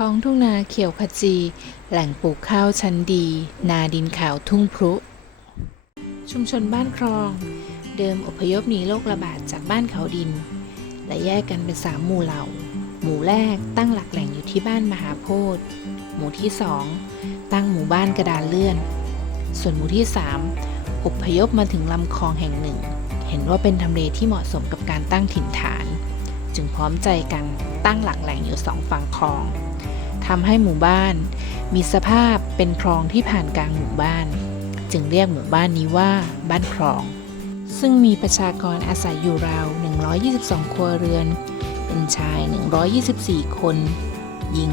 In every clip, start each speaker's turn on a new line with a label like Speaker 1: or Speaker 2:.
Speaker 1: ท้องทุ่งนาเขียวขจี แหล่งปลูกข้าวชั้นดี นาดินขาวทุ่งพรุ ชุมชนบ้านคลอง เดิมอพยพหนีโรคระบาดจากบ้านเขาดิน และแยกกันเป็นสามหมู่เหล่า หมู่แรกตั้งหลักแหล่งอยู่ที่บ้านมหาโพธิ์หมู่ที่สองตั้งหมู่บ้านกระดานเลื่อน ส่วนหมู่ที่สามอพยพมาถึงลำคลองแห่งหนึ่ง เห็นว่าเป็นทำเลที่เหมาะสมกับการตั้งถิ่นฐาน จึงพร้อมใจกันตั้งหลักแหล่งอยู่สองฝั่งคลอง ทำให้หมู่บ้าน มีสภาพเป็นคลองที่ผ่านกลางหมู่บ้าน จึงเรียกหมู่บ้านนี้ว่าบ้านคลอง ซึ่งมีประชากรอาศัยอยู่ราว 122 ครัวเรือน เป็นชาย 124 คน หญิง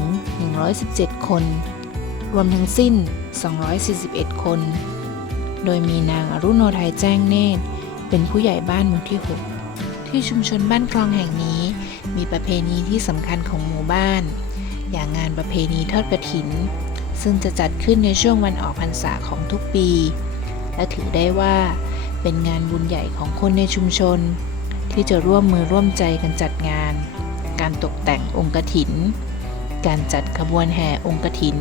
Speaker 1: 117 คน รวมทั้งสิ้น 241 คน โดยมีนางอรุโนไทยแจ้งเนตร เป็นผู้ใหญ่บ้านหมู่ที่ 6 ที่ชุมชนบ้านคลองแห่งนี้ มีประเพณีที่สำคัญของหมู่บ้าน อย่างงานประเพณีทอดกระถิน ซึ่งจะจัดขึ้นในช่วงวันออกพรรษาของทุกปี และถือได้ว่าเป็นงานบุญใหญ่ของคนในชุมชน ที่จะร่วมมือร่วมใจกันจัดงาน การตกแต่งองค์กถิน การจัดขบวนแห่องค์กถิน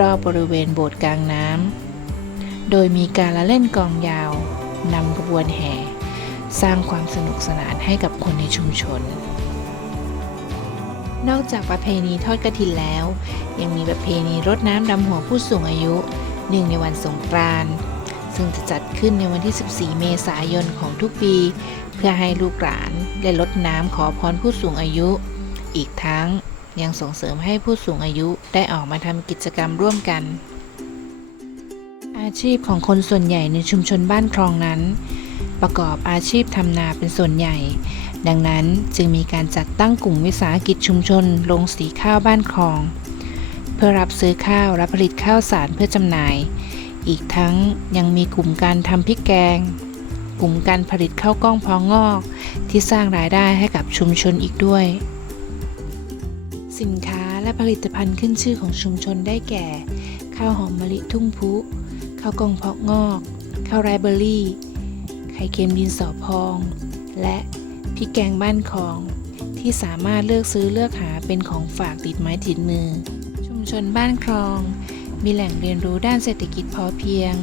Speaker 1: รอบบริเวณโบสถ์กลางน้ำโดยมีการละเล่นกองยาวนำขบวนแห่ สร้างความสนุกสนานให้กับคนในชุมชน นอกจากประเพณีทอดกระถินแล้ว ยังมีประเพณีรดน้ำดำหัวผู้สูงอายุเนื่งในวันสงกรานต์ซึ่งจะจัดขึ้นในวันที่ 14 เมษายนของทุกปี เพื่อให้ลูกหลานได้ลดน้ำขอพรผู้สูงอายุ อีกทั้งยังส่งเสริมให้ผู้สูงอายุได้ออกมาทำกิจกรรมร่วมกัน อาชีพของคนส่วนใหญ่ในชุมชนบ้านคลองนั้น ประกอบอาชีพทำนาเป็นส่วนใหญ่ ดังนั้นจึงมีการจัดตั้งกลุ่มวิสาหกิจชุมชนลงสีข้าวบ้านคลอง เพื่อรับซื้อข้าวและผลิตข้าวสารเพื่อจำหน่าย อีกทั้งยังมีกลุ่มการทำพริกแกง กลุ่มการผลิตข้าวกล้องพองงอก ที่สร้างรายได้ให้กับชุมชนอีกด้วย สินค้าและผลิตภัณฑ์ขึ้นชื่อของชุมชนได้แก่ ข้าวหอมมะลิทุ่งพุข้าวกล้องพาะงอก ข้าวไรเบอรี่ ไข่เค็มดินสอพอง และพริกแกงบ้านคลอง ที่สามารถเลือกซื้อเลือกหาเป็นของฝากติดไม้ติดมือ ชุมชนบ้านคลอง มีแหล่งเรียนรู้ด้านเศรษฐกิจพอเพียง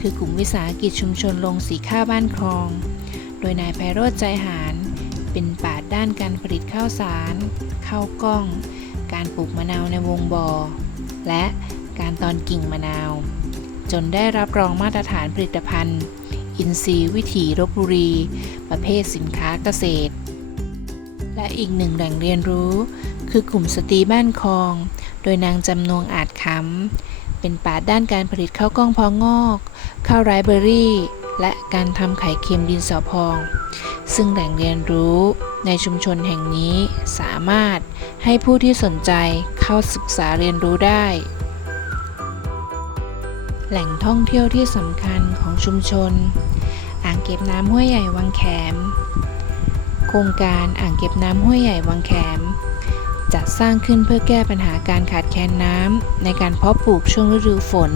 Speaker 1: คือกลุ่มวิสาหกิจชุมชนลงสีข้าวบ้านคลอง โดยนายไพโรธใจหาร เป็นปราดด้านการผลิตข้าวสารข้าวกล้อง การปลูกมะนาวในวงบอ่อและการตอนกิ่งมะนาว จนได้รับรองมาตรฐานผลิตภัณฑ์ อินทรีย์วิถีลบบุรี ประเภทสินค้าเกษตร และอีกหนึ่งแหล่งเรียนรู้ คือกลุ่มสตรีบ้านคลอง โดยนางจำนงอาจคำเป็นปราดด้านการผลิตข้าวกล้องพองงอกข้าวไรเบอรี่ และการทำไข่เค็มดินสอพอง ซึ่งแหล่งเรียนรู้ในชุมชนแห่งนี้สามารถให้ผู้ที่สนใจเข้าศึกษาเรียนรู้ได้ แหล่งท่องเที่ยวที่สำคัญของชุมชน อ่างเก็บน้ำห้วยใหญ่วังแขม โครงการอ่างเก็บน้ำห้วยใหญ่วังแขม จัดสร้างขึ้นเพื่อแก้ปัญหาการขาดแคลนน้ำในการเพาะปลูกช่วงฤดูฝน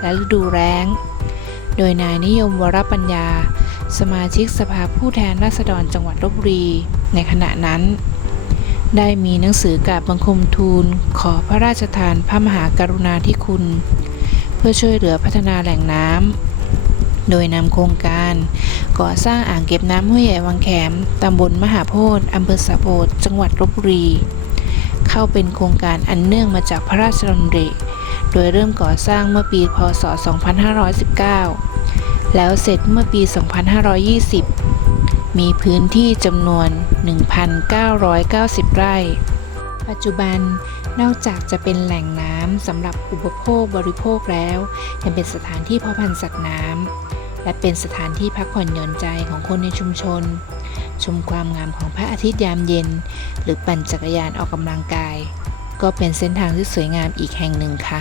Speaker 1: และฤดูแล้ง โดยนายนิยมวรปัญญา สมาชิกสภาผู้แทนราษฎรจังหวัดลบบุรี ในขณะนั้นได้มีหนังสือกราบบังคมทูล ขอพระราชทานพระมหากรุณาธิคุณ เพื่อช่วยเหลือพัฒนาแหล่งน้ำโดยนำโครงการ ก่อสร้างอ่างเก็บน้ำห้วยใหญ่วังแขมตำบลมหาโพธิ์อำเภอสะโบดจังหวัดลบบุรี เข้าเป็นโครงการอันเนื่องมาจากพระราชดำริโดยเริ่มก่อสร้างเมื่อปี พศ 2519 แล้วเสร็จเมื่อปี 2520 มีพื้นที่จำนวน 1,990 ไร่ ปัจจุบัน นอกจากจะเป็นแหล่งน้ำสำหรับอุปโภคบริโภคแล้วยังเป็นสถานที่เพาะพันธุ์สัตว์น้ำและเป็นสถานที่พักผ่อนหย่อนใจของคนในชุมชน ชมความงามของพระอาทิตย์ยามเย็น หรือปั่นจักรยานออกกำลังกาย ก็เป็นเส้นทางที่สวยงามอีกแห่งหนึ่งค่ะ